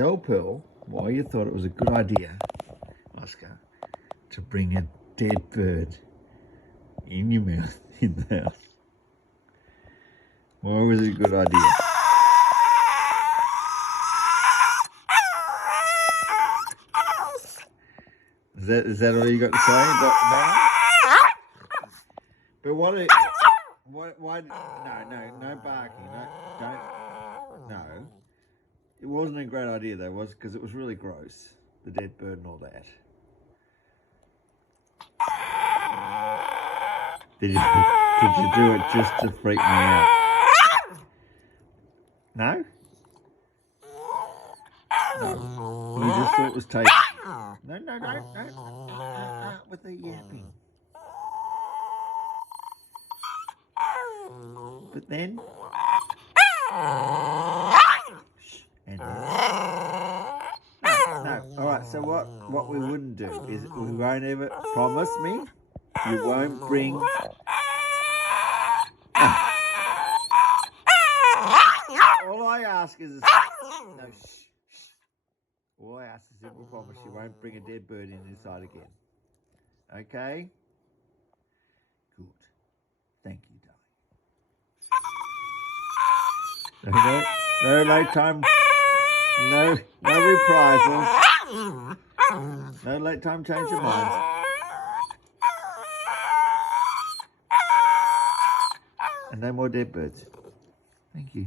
tell Pearl why you thought it was a good idea, Oscar, to bring a dead bird in your mouth in the house. Why was it a good idea? Is that all you got to say about that? But why? No barking. No. It wasn't a great idea though, was it? Because it was really gross, the dead bird and all that. Did you do it just to freak me out? No? No. You just thought it was tasty. No, with the yapping. But then... And no. Alright, so what we wouldn't do is we won't ever... Promise me you won't bring... All I ask is... No, shh. All I ask is a simple promise you won't bring a dead bird in inside again. Okay? Good. Thank you, darling. No late time. No reprisals. No late time change of minds. And no more dead birds. Thank you.